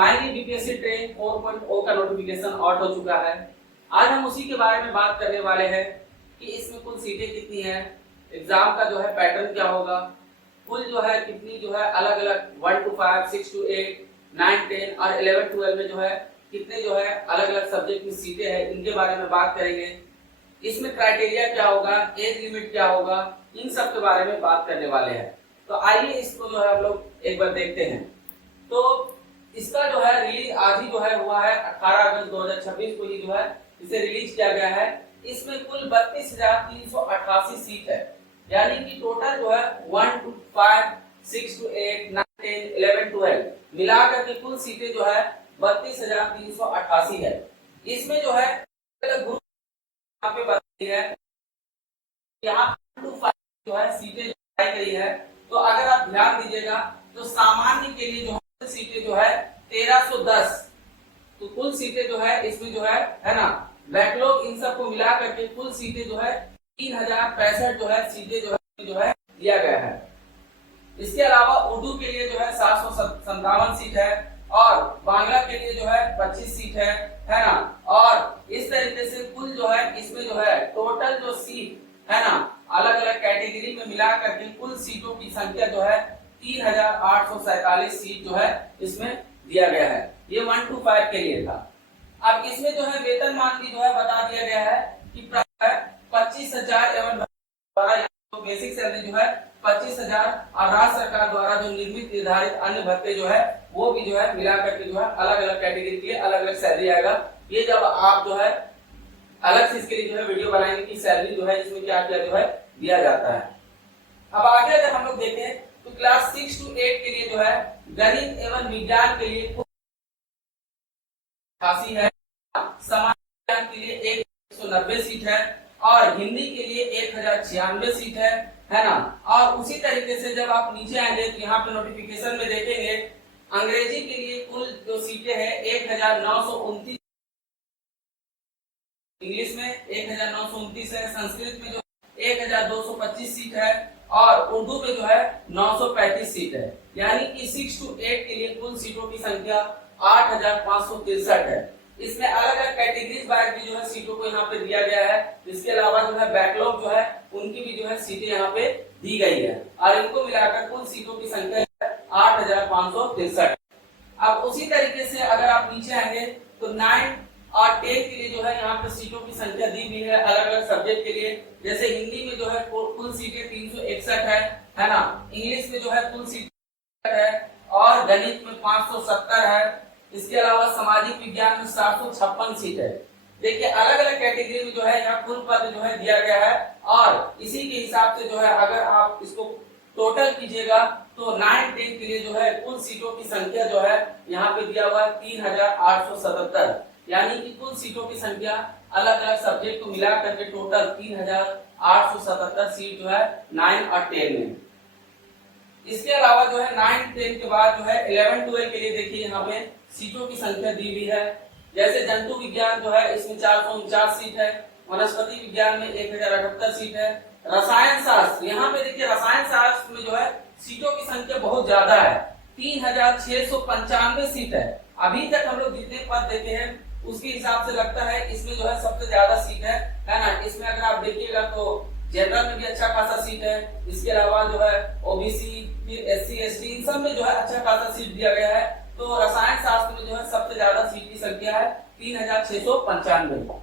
Finally BPSC train 4.0 का notification out हो चुका है। आज हम उसी के बारे में बात करने वाले हैं कि इसमें कुल सीटें कितनी हैं, एग्जाम का जो है पैटर्न क्या होगा, कुल जो है कितनी जो है अलग अलग 1 to 5, 6 to 8, 9, 10 और 11, 12 में जो है कितने जो है अलग अलग सब्जेक्ट की सीटें हैं, इनके बारे में बात करेंगे। इसमें क्राइटेरिया क्या होगा, एज लिमिट क्या होगा, इन सब के बारे में बात करने वाले हैं। तो आइए इसको जो है हम लोग एक बार देखते हैं। तो इसका जो है रिलीज आज ही जो है हुआ है 18 अगस्त 2026 को ही जो है इसे रिलीज किया गया है। इसमें कुल 32,388 सीट है, यानी कि टोटल जो है 1 to 5, 6 to 8, 9, 10, 11, 12 मिलाकर के कुल सीटें जो है 32,388 है। इसमें जो है ग्रुप यहाँ पे बताई है, यहाँ 1 to 5 जो है सीटें बताई गई है। तो अगर आप ध्यान दीजिएगा तो सामान्य के लिए जो है सीटें जो है 1310, तो कुल सीटें जो है इसमें जो है ना, बैकलॉग इन सब को मिला करके कुल सीटें जो है 3065 जो है सीटें जो है दिया गया है। इसके अलावा उर्दू के लिए जो है 757 सीट है और बांग्ला के लिए जो है 25 सीट है ना। और इस तरीके से कुल जो है इसमें जो है टोटल जो सीट है ना अलग अलग कैटेगरी में मिला करके कुल सीटों की संख्या जो है 3847 सीट जो है इसमें दिया गया है। ये 1 to 5 के लिए था। अब इसमें जो है वेतनमान भी जो है बता दिया गया है कि 25,000 एवं बेसिक सैलरी जो है 25,000 और राज्य सरकार द्वारा जो निर्मित निर्धारित अन्य भत्ते जो है वो भी जो है मिला करके जो है अलग अलग कैटेगरी के लिए अलग अलग सैलरी आएगा। ये जब आप जो है अलग से इसके लिए जो है वीडियो बनाएंगे कि सैलरी जो है इसमें क्या क्या जो है दिया जाता है। अब आगे अगर हम लोग देखें तो क्लास 6 to 8 के लिए जो है गणित एवं विज्ञान के लिए 88 है, समाज विज्ञान के लिए 190 सीट है और हिंदी के लिए 1096 सीट है ना। और उसी तरीके से जब आप नीचे आएंगे तो यहाँ पे नोटिफिकेशन में देखेंगे अंग्रेजी के लिए कुल जो सीटें हैं 1929, इंग्लिश में 1929 है, संस्कृत में जो 1225 सीट है और उर्दू में जो है 935 सीट है, यानी कि 6 to 8 के लिए कुल सीटों की संख्या 8563 है। इसमें अलग अलग कैटेगरीज वाइज भी जो है सीटों को यहाँ पे दिया गया है। इसके अलावा जो है बैकलॉग जो है उनकी भी जो है सीटें यहाँ पे दी गई है और इनको मिलाकर कुल सीटों की संख्या 8563। अब उसी तरीके से अगर आप नीचे आएंगे तो 9 और 10 के लिए जो है यहाँ पे सीटों की संख्या दी हुई है अलग अलग सब्जेक्ट के लिए। जैसे हिंदी में जो है कुल सीटें 361 है ना, इंग्लिश में जो है कुल सीटें है और गणित में 570 है। इसके अलावा सामाजिक विज्ञान में 756 सीट है। देखिए अलग अलग कैटेगरी में जो है यहाँ कुल पद जो है दिया गया है और इसी के हिसाब से जो है अगर आप इसको टोटल कीजिएगा तो 9, 10 के लिए जो है कुल सीटों की संख्या जो है यहाँ पे दिया हुआ है 3877, यानी कि कुल सीटों की संख्या अलग अलग सब्जेक्ट को मिला करके टोटल 3877 सीट जो है 9 और 10 में। इसके अलावा जो है 9, 10 के बाद जो है 11, 12 के लिए देखिए यहाँ पे सीटों की संख्या दी हुई है। जैसे जंतु विज्ञान जो है इसमें 449 सीट है, वनस्पति विज्ञान में 1078 सीट है, रसायन शास्त्र यहाँ पे देखिए रसायन शास्त्र में जो है सीटों की संख्या बहुत ज्यादा है, 3695 सीट है। अभी तक हम लोग जितने पद देखे हैं उसके हिसाब से लगता है इसमें जो है सबसे ज्यादा सीट है ना। इसमें अगर आप देखिएगा तो जनरल में भी अच्छा खासा सीट है, इसके अलावा जो है ओबीसी, फिर एससी, एसटी इन सब में जो है अच्छा खासा सीट दिया गया है। तो रसायन शास्त्र में जो है सबसे ज्यादा सीट की संख्या है 3695।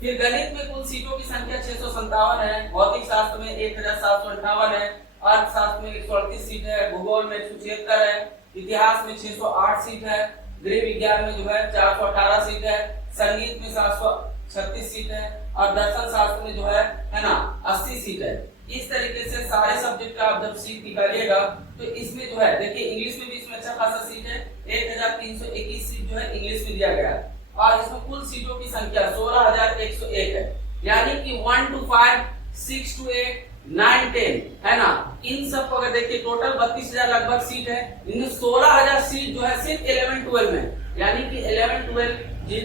फिर गणित में कुल सीटों की संख्या 657 है, भौतिक शास्त्र में 1758 है, अर्थशास्त्र में 138 सीट है, भूगोल में 176 है, इतिहास में 608 सीट है, गृह विज्ञान में जो है 418 सीट है, संगीत में 736 सीट है और दर्शन शास्त्र में जो है ना 80 सीट है। इस तरीके से सारे सब्जेक्ट का आप जब सीट निकालिएगा तो इसमें जो है देखिए इंग्लिश में भी इसमें अच्छा खासा सीट है, 1321 सीट जो है इंग्लिश में दिया गया है और इसमें कुल सीटों की संख्या 16101 है, यानी कि 1 to 5, 6 to 8, 9, 10 है ना। इन सब को अगर देखिए टोटल 32,000 लगभग सीट है, इनमें 16,000 सीट जो है सिर्फ 11, 12 में, यानी कि 11, 12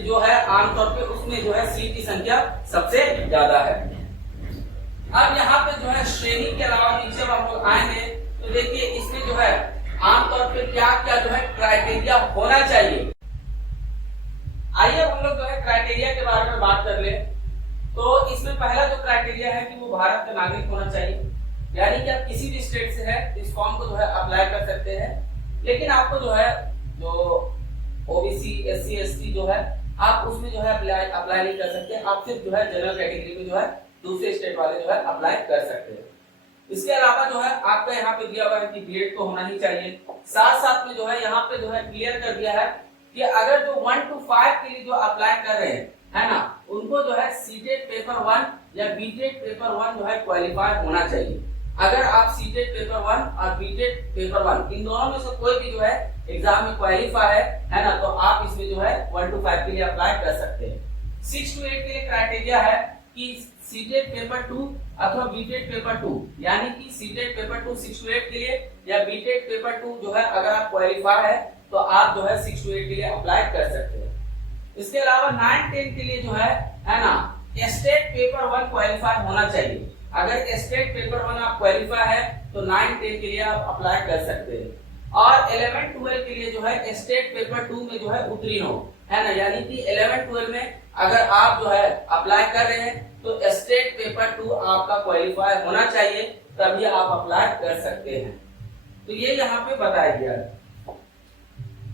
जो है आमतौर पे उसमें जो है सीट की संख्या सबसे ज्यादा है। अब यहाँ पे जो है श्रेणी के अलावा नीचे हम लोग आएंगे तो देखिए इसमें जो है आमतौर पे क्या क्या जो है क्राइटेरिया होना चाहिए। आइए अब हम लोग जो है क्राइटेरिया के बारे में बात कर ले। तो इसमें पहला जो क्राइटेरिया है कि वो भारत का नागरिक होना चाहिए, यानी कि आप किसी भी स्टेट से है इस फॉर्म को जो है अप्लाई कर सकते हैं। लेकिन आपको जो है जो ओबीसी एससी एसटी जो है आप उसमें जो है अप्लाई नहीं कर सकते, आप सिर्फ जो है जनरल कैटेगरी में जो है दूसरे स्टेट वाले जो है अप्लाई कर सकते हैं। इसके अलावा जो है आपका यहाँ पे दिया हुआ है कि बीएड तो होना ही चाहिए। साथ साथ में जो है यहाँ पे जो है क्लियर कर दिया है कि अगर जो 1 to 5 के लिए जो अप्लाई कर रहे हैं है ना, उनको जो है सीटेट पेपर 1 या बीटेट पेपर 1 जो है क्वालिफाई होना चाहिए। अगर आप सीटेट पेपर 1 और बीटेट पेपर 1 इन दोनों में से कोई भी जो है एग्जाम में क्वालिफाई है ना, तो आप इसमें जो है 1 to 5 के लिए अप्लाई कर सकते हैं। 6 to 8 के लिए क्राइटेरिया है कि सीटेट पेपर 2 अथवा बीटेट पेपर 2, यानी कि सीटेट पेपर 2 6 to 8 के लिए या बीटेट पेपर 2 जो है अगर आप क्वालिफाई है तो आप जो है 6 to 8 के लिए अप्लाई कर सकते हैं। इसके अलावा 9 10 के लिए जो है ना, स्टेट पेपर 1 क्वालिफाई होना चाहिए। अगर स्टेट पेपर 1 आप क्वालिफाई है तो 9 10 के लिए आप अप्लाई कर सकते हैं। और 11 12 के लिए जो है स्टेट पेपर 2 में जो है उत्तीर्ण हो, है ना, यानी कि 11 12 में अगर आप जो है अप्लाई कर रहे हैं तो स्टेट पेपर 2 आपका क्वालिफाई होना चाहिए, तभी आप अप्लाई कर सकते हैं। तो ये यहाँ पे बताया गया है।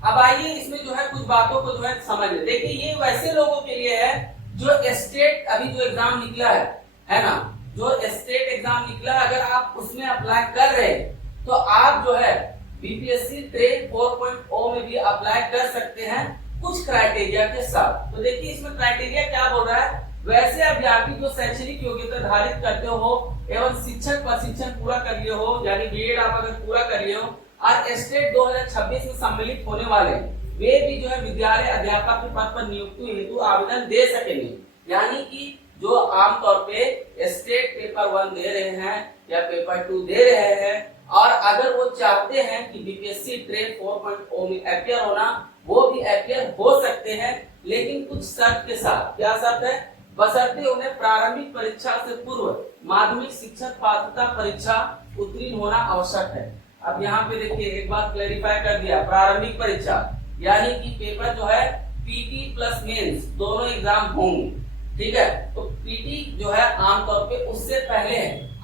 अब आइए इसमें जो है कुछ बातों को जो है समझ ले। देखिए ये वैसे लोगों के लिए है जो स्टेट अभी जो एग्जाम निकला है ना, जो स्टेट एग्जाम निकला अगर आप उसमें अप्लाई कर रहे हैं तो आप जो है बीपीएससी ट्रेन 4.0 में भी अप्लाई कर सकते हैं कुछ क्राइटेरिया के साथ। तो देखिए इसमें क्राइटेरिया क्या बोल रहा है, वैसे अभ्यर्थी जो शैक्षणिक योग्यता धारित करते हो एवं शिक्षक प्रशिक्षण पूरा कर लिए हो, यानी बीएड आप अगर पूरा कर लिए हो और स्टेट 2026 में सम्मिलित होने वाले वे भी जो है विद्यालय अध्यापक के पद पर नियुक्ति हेतु आवेदन दे सकेंगे। यानी कि जो आमतौर पे स्टेट पेपर 1 दे रहे हैं या पेपर 2 दे रहे हैं और अगर वो चाहते हैं कि बीपीएससी ट्रेन 4.0 में अपियर होना, वो भी अपियर हो सकते हैं, लेकिन कुछ शर्त के साथ। क्या शर्त है? बशर्ते उन्हें प्रारंभिक परीक्षा से पूर्व माध्यमिक शिक्षक पात्रता परीक्षा उत्तीर्ण होना आवश्यक है। अब यहाँ पे देखिए एक बात क्लैरिफाई कर दिया, प्रारंभिक परीक्षा यानी कि पेपर जो है पीटी प्लस मेंस दोनों एग्जाम होंगे, ठीक है। तो पीटी जो है आमतौर पे उससे पहले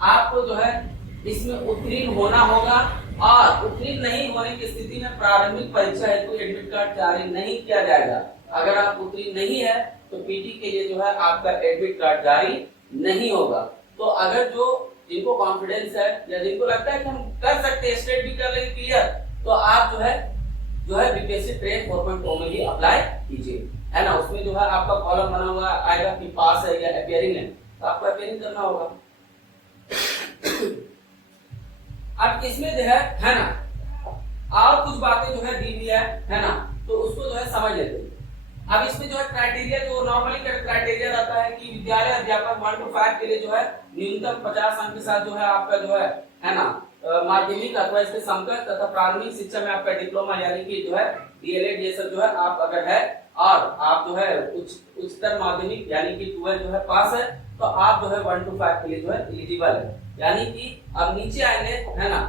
आपको जो है इसमें उत्तीर्ण होना होगा और उत्तीर्ण नहीं होने की स्थिति में प्रारंभिक परीक्षा हेतु एडमिट कार्ड जारी नहीं किया जाएगा। अगर आप उत्तीर्ण नहीं है तो पीटी के लिए जो है आपका एडमिट कार्ड जारी नहीं होगा। तो अगर जो जिनको कॉन्फिडेंस है या जिनको लगता है कि हम कर सकते हैं, स्टेट भी कर लेंगे क्लियर, तो आप जो है बीपीएससी ट्रेन 4.0 में भी अप्लाई कीजिए, है ना। उसमें जो है आपका कॉलम बना हुआ आएगा कि पास है या अपियरिंग है, तो आपको अपियरिंग करना होगा। अब इसमें जो है ना और कुछ बातें जो है दी हुई है ना, तो उसको जो है समझ लेते हैं। अब इसमें जो है क्राइटेरिया जो नॉर्मली क्राइटेरिया रहता है कि विद्यालय अध्यापक 1 to 5 के लिए जो है न्यूनतम 50 अंक के साथ जो है आपका जो है ना माध्यमिक अथवा इसके समकक्ष तथा प्रारंभिक शिक्षा में आपका डिप्लोमा यानी कि जो है डीएलएड ये सब जो है आप अगर है और आप जो है उच्चतर माध्यमिक यानी कि 12 जो है पास है, तो आप जो है 1 to 5 के लिए जो है एलिजिबल है। यानी कि अब नीचे आएंगे, है ना,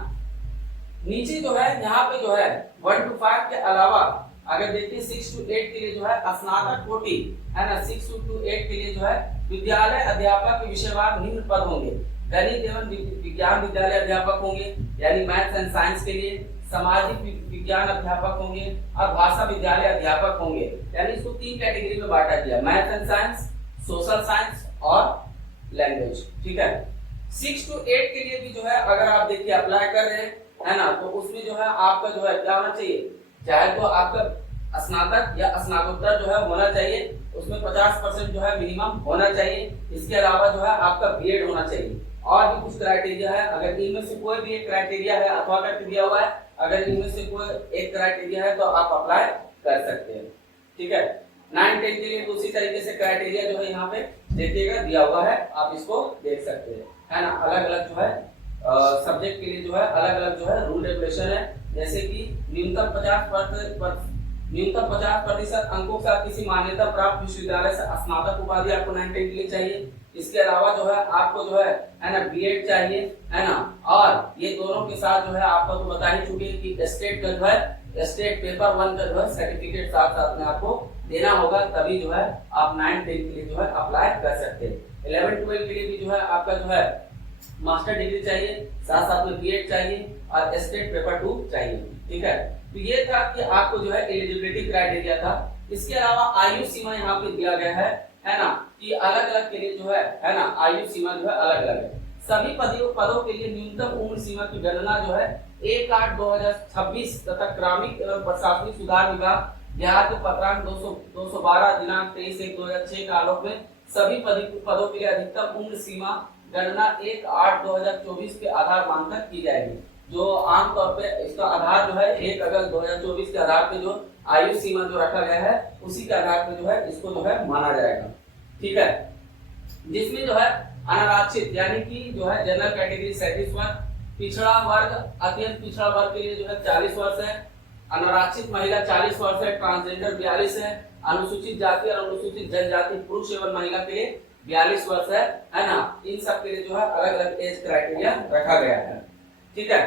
नीचे जो है यहाँ पे जो है 1 to 5 के अलावा अगर देखिए 6 to 8 के लिए जो है स्नातक कोटि, है ना, 6 to 8 के लिए जो है विद्यालय अध्यापक के विषयवार निम्न पद होंगे। गणित एवं विज्ञान विद्यालय अध्यापक होंगे यानी मैथ्स एंड साइंस के लिए, सामाजिक विज्ञान अध्यापक होंगे और भाषा विद्यालय अध्यापक होंगे। यानी इसको 3 कैटेगरी में बांटा गया, maths and science, social science और लैंग्वेज, ठीक है। 6 to 8 के लिए भी जो है अगर आप देखिए अप्लाई कर रहे हैं, है ना, तो उसमें जो है आपका जो है क्या होना चाहिए, चाहे तो आपका स्नातक या स्नातकोत्तर जो है होना चाहिए, उसमें 50% जो है मिनिमम होना चाहिए। इसके अलावा जो है आपका बीएड होना चाहिए। और भी कुछ क्राइटेरिया है, अगर इनमें से कोई भी एक क्राइटेरिया है अथवा करके दिया हुआ है, अगर इनमें से कोई एक क्राइटेरिया है तो आप अप्लाई कर सकते हैं, ठीक है। 9 10 के लिए उसी तरीके से क्राइटेरिया जो है यहाँ पे देखिएगा दिया हुआ है, आप इसको देख सकते हैं, है ना। अलग अलग जो है सब्जेक्ट के लिए जो है अलग अलग जो है रूल रेगुलेशन है, जैसे कि न्यूनतम 50% अंकों के साथ किसी मान्यता प्राप्त विश्वविद्यालय से स्नातक उपाधि आपको 9 10 के लिए चाहिए। इसके अलावा जो है आपको जो है ना बीएड चाहिए, है ना। और ये दोनों के साथ जो है आपको तो बता ही चुके हैं कि स्टेट का जो है स्टेट पेपर 1 का जो है सर्टिफिकेट साथ साथ में आपको देना होगा, तभी जो है आप 9th 10th के लिए जो है अप्लाई कर सकते हैं। 11th 12th के लिए भी जो है आपका जो है मास्टर डिग्री चाहिए, साथ साथ में बीएड चाहिए और स्टेट पेपर 2 चाहिए, ठीक है। तो ये था कि आपको जो है एलिजिबिलिटी क्राइटेरिया था। इसके अलावा आयु सीमा यहाँ पे दिया गया है ना, कि अलग अलग के लिए जो है ना आयु सीमा जो है अलग अलग है। सभी पदों के लिए न्यूनतम उम्र सीमा की गणना जो है 1/8/2026 तथा क्रमिक एवं प्रशासनिक सुधार विभाग बिहार के पत्रांक 212 दिनांक 23/1/2006 के आलोक में सभी पदों के लिए अधिकतम उम्र सीमा गणना 1/8/2024 के आधार मानकर की जाएगी। जो आमतौर पे इसका आधार जो है 1 अगस्त 2024 के आधार पे जो आयु सीमा जो रखा गया है उसी के आधार पे जो है इसको जो है माना जाएगा, ठीक है। जिसमें जो है अनारक्षित यानी कि जो है जनरल कैटेगरी 37 वर्ष, पिछड़ा वर्ग अत्यंत पिछड़ा वर्ग के लिए जो है 40 वर्ष है, अनारक्षित महिला 40 वर्ष है, ट्रांसजेंडर 42 है, अनुसूचित जाति और अनुसूचित जनजाति पुरुष एवं महिला के लिए 42 वर्ष है ना। इन सब के लिए जो है अलग अलग एज क्राइटेरिया रखा गया है, ठीक है।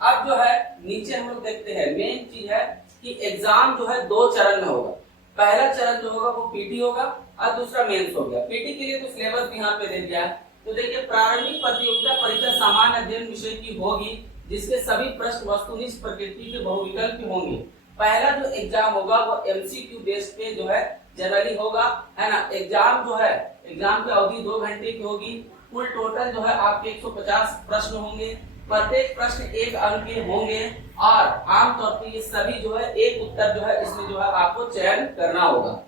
अब जो है नीचे हम लोग देखते हैं मेन चीज है कि एग्जाम जो है 2 चरण में होगा। पहला चरण जो होगा वो पीटी होगा और दूसरा मेंस हो गया। पीटी के लिए तो सिलेबस भी यहाँ पे दे दिया है। तो देखिए प्रारंभिक प्रतियोगिता परीक्षा सामान्य अध्ययन विषय की होगी जिसके सभी प्रश्न वस्तुनिष्ठ प्रकृति के बहुविकल्पी होंगे। पहला जो एग्जाम होगा वो एमसीक्यू बेस्ड पे जो है जनरली होगा, है ना। एग्जाम जो है एग्जाम की अवधि 2 घंटे की होगी। कुल टोटल जो है आपके 150 प्रश्न होंगे, प्रत्येक प्रश्न 1 अंक के होंगे और आमतौर पर ये सभी जो है एक उत्तर जो है इसमें जो है आपको चयन करना होगा।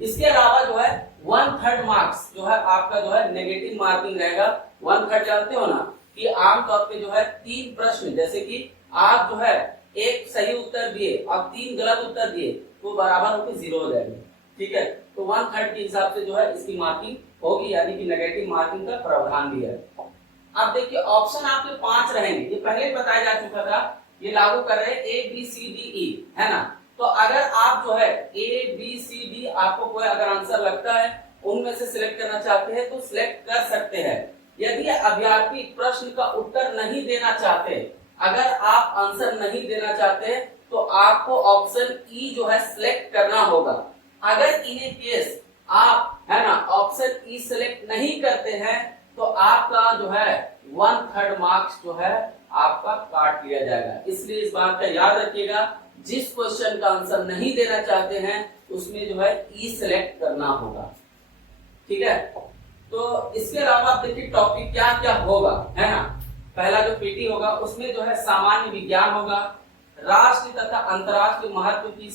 इसके अलावा जो है 1/3 मार्क्स जो है आपका जो है नेगेटिव मार्किंग रहेगा। 1/3 जानते हो ना कि आमतौर पे जो है 3 प्रश्न जैसे कि आप जो है 1 सही उत्तर दिए और 3 गलत उत्तर दिए तो बराबर होकर 0 हो जाएंगे, ठीक है। तो 1/3 के हिसाब से जो है इसकी मार्किंग होगी, यानी कि नेगेटिव मार्किंग का प्रावधान भी है। अब देखिए ऑप्शन आपके 5 रहेंगे, ये पहले बताया जा चुका था, ये लागू कर रहे हैं A B C D E, है ना। तो अगर आप जो है A B C D आपको कोई अगर आंसर लगता है उनमें से सिलेक्ट करना चाहते हैं तो सिलेक्ट कर सकते हैं। यदि अभ्यर्थी प्रश्न का उत्तर नहीं देना चाहते, अगर आप आंसर नहीं देना चाहते तो आपको ऑप्शन ई जो है सिलेक्ट करना होगा। अगर इन केस आप है ना ऑप्शन ई सिलेक्ट नहीं करते हैं तो आपका जो है 1/3 मार्क्स जो है आपका काट लिया जाएगा। इसलिए इस बात का याद रखिएगा, जिस क्वेश्चन का आंसर नहीं देना चाहते हैं उसमें जो है ई सिलेक्ट करना होगा, ठीक है। तो इसके अलावा देखिए टॉपिक क्या क्या होगा, है ना। पहला जो पीटी होगा उसमें जो है सामान्य विज्ञान होगा, राष्ट्रीय तथा अंतर्राष्ट्रीय महत्व की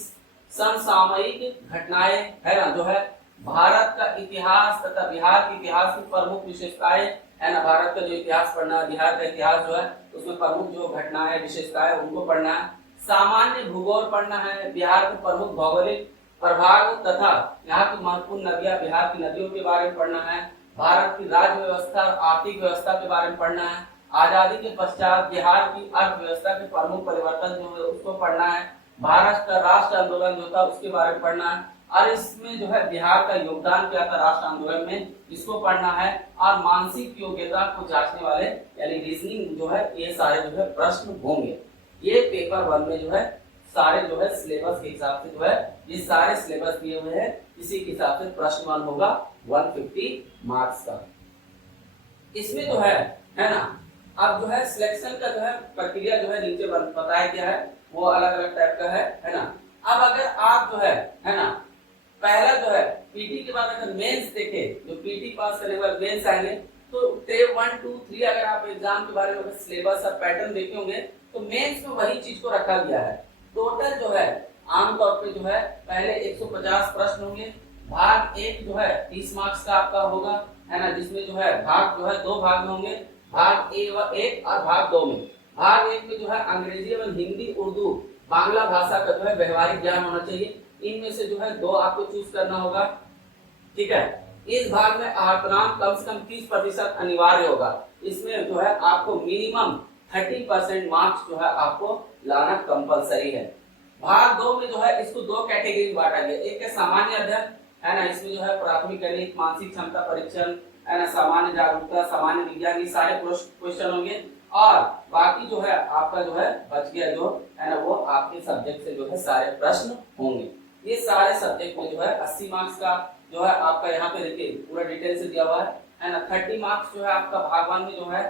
समसामयिक घटनाएं, है ना, जो है भारत का इतिहास तथा बिहार के इतिहास की प्रमुख विशेषताएं, है ना। भारत का जो इतिहास पढ़ना है, बिहार का इतिहास जो है उसमें प्रमुख जो घटनाएं विशेषताएं उनको पढ़ना है। सामान्य भूगोल पढ़ना है, बिहार के प्रमुख भौगोलिक प्रभाग तथा यहाँ की महत्वपूर्ण नदियां, बिहार की नदियों के बारे में पढ़ना है। भारत की राज्य व्यवस्था और आर्थिक व्यवस्था के बारे में पढ़ना है। आजादी के पश्चात बिहार की अर्थव्यवस्था के प्रमुख परिवर्तन जो है उसको पढ़ना है। भारत का राष्ट्र आंदोलन जो था उसके बारे में पढ़ना है और इसमें जो है बिहार का योगदान क्या था राष्ट्र आंदोलन में, इसको पढ़ना है। और मानसिक योग्यता को जांचने वाले यानी रीजनिंग जो है ये सारे जो है प्रश्न होंगे। ये पेपर 1 में जो है सारे जो है सिलेबस के हिसाब से जो है ये सारे सिलेबस दिए हुए हैं, इसी के हिसाब से प्रश्न 1 होगा 150 मार्क्स का। इसमें जो है ना अब जो है सिलेक्शन का जो है प्रक्रिया जो है नीचे बताया गया है, वो अलग अलग टाइप का है ना। अब अगर आप जो है ना पहला जो है पीटी के बाद अगर मेंस देखें, जो पीटी पास करने के बाद मेंस आएंगे तो टेप 1 2 3 अगर आप एग्जाम के बारे में सिलेबस और पैटर्न देखे होंगे तो मेंस में वही चीज को रखा गया है। टोटल जो है आमतौर पे जो है पहले 150 प्रश्न होंगे। भाग 1 जो है 30 मार्क्स का आपका होगा, है ना, जिसमें जो है भाग जो है 2 भाग में होंगे, भाग A1 और भाग 2 में। भाग 1 में जो है अंग्रेजी एवं हिंदी उर्दू बांग्ला भाषा का जो है व्यवहारिक ज्ञान होना चाहिए। इनमें से जो है 2 आपको चूज करना होगा, ठीक है। इस भाग में अल्पनाम कम से कम 30% अनिवार्य होगा। इसमें जो है आपको मिनिमम 30% मार्क्स जो है आपको लाना कंपलसरी है। भाग 2 में जो है इसको 2 कैटेगरी में बांटा गया। एक है सामान्य अध्ययन, है ना, इसमें जो है प्राथमिक गणित, मानसिक क्षमता परीक्षण, है ना, सामान्य जागरूकता, सामान्य विज्ञान, ये सारे क्वेश्चन होंगे। और बाकी जो है आपका जो है बच गया जो है ना, वो आपके सब्जेक्ट से जो है सारे प्रश्न होंगे। ये सारे सब्जेक्ट में जो है 80 मार्क्स का जो है आपका यहाँ पे देखिए पूरा डिटेल से दिया हुआ है ना। 30 मार्क्स जो है आपका भाग 1 में जो है,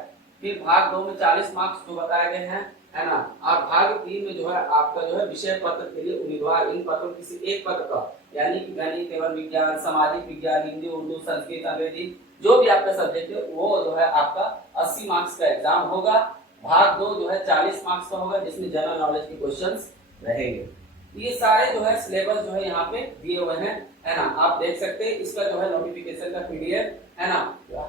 फिर भाग 2 में 40 मार्क्स जो बताए गए हैं, है ना। और भाग 3 में जो है आपका जो है विषय पत्र के लिए उम्मीदवार इन पत्रों किसी एक पत्र का, यानी कि गणित एवं विज्ञान, सामाजिक विज्ञान, हिंदी, उर्दू, संस्कृत, अंग्रेजी, जो भी आपका सब्जेक्ट है वो जो है आपका 80 मार्क्स का एग्जाम होगा। भाग 2 जो है 40 मार्क्स का होगा, जिसमें जनरल नॉलेज के क्वेश्चंस रहेंगे। ये सारे जो है सिलेबस जो है यहाँ पे दिए हुए हैं, है ना, आप देख सकते हैं। इसका जो है नोटिफिकेशन का पीडीएफ है ना,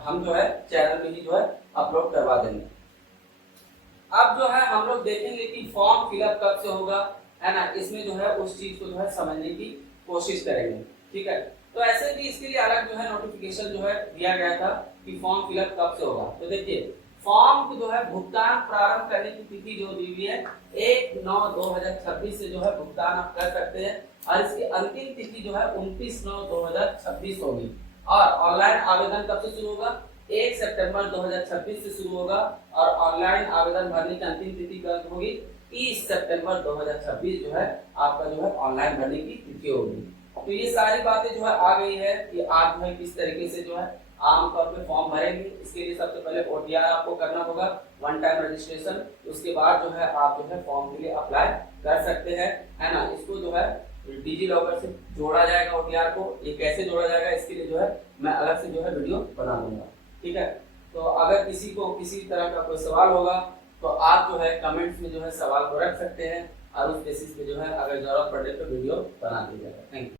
हम जो है चैनल में ही जो है अपलोड करवा देंगे। अब जो है हम लोग देखेंगे कि फॉर्म फिलअप कब से होगा, है ना, इसमें जो है उस चीज को जो है समझने की कोशिश करेंगे, ठीक है। तो ऐसे भी इसके लिए अलग जो है नोटिफिकेशन जो है दिया गया था कि फॉर्म फिलअप कब से होगा। तो देखिए फॉर्म को जो है भुगतान प्रारंभ करने की तिथि जो दी हुई है 1/9/2026 से जो है भुगतान आप कर सकते हैं, और इसकी अंतिम तिथि जो है 29/9/2026 होगी। और ऑनलाइन आवेदन कब से शुरू होगा, 1 सितंबर 2026 से शुरू होगा, और ऑनलाइन आवेदन भरने की अंतिम तिथि कब होगी, 30 सितंबर 2026 जो है आपका जो है ऑनलाइन भरने की तिथि होगी। तो ये सारी बातें जो है आ गई है कि आप जो है किस तरीके से जो है आमतौर पे फॉर्म भरेंगे। इसके लिए सबसे पहले ओटीआर आपको करना होगा, 1 टाइम रजिस्ट्रेशन। उसके बाद जो है आप जो है फॉर्म के लिए अप्लाई कर सकते हैं, है ना। इसको जो है डिजी लॉकर से जोड़ा जाएगा ओटीआर को। ये कैसे जोड़ा जाएगा इसके लिए जो है मैं अलग से जो है वीडियो बना दूंगा, ठीक है। तो अगर किसी को किसी तरह का कोई सवाल होगा तो आप जो है कमेंट्स में जो है सवाल को रख सकते हैं, और उस बेसिस पे जो है अगर जरूरत पड़े तो वीडियो बना दी जाएगा। Thank you.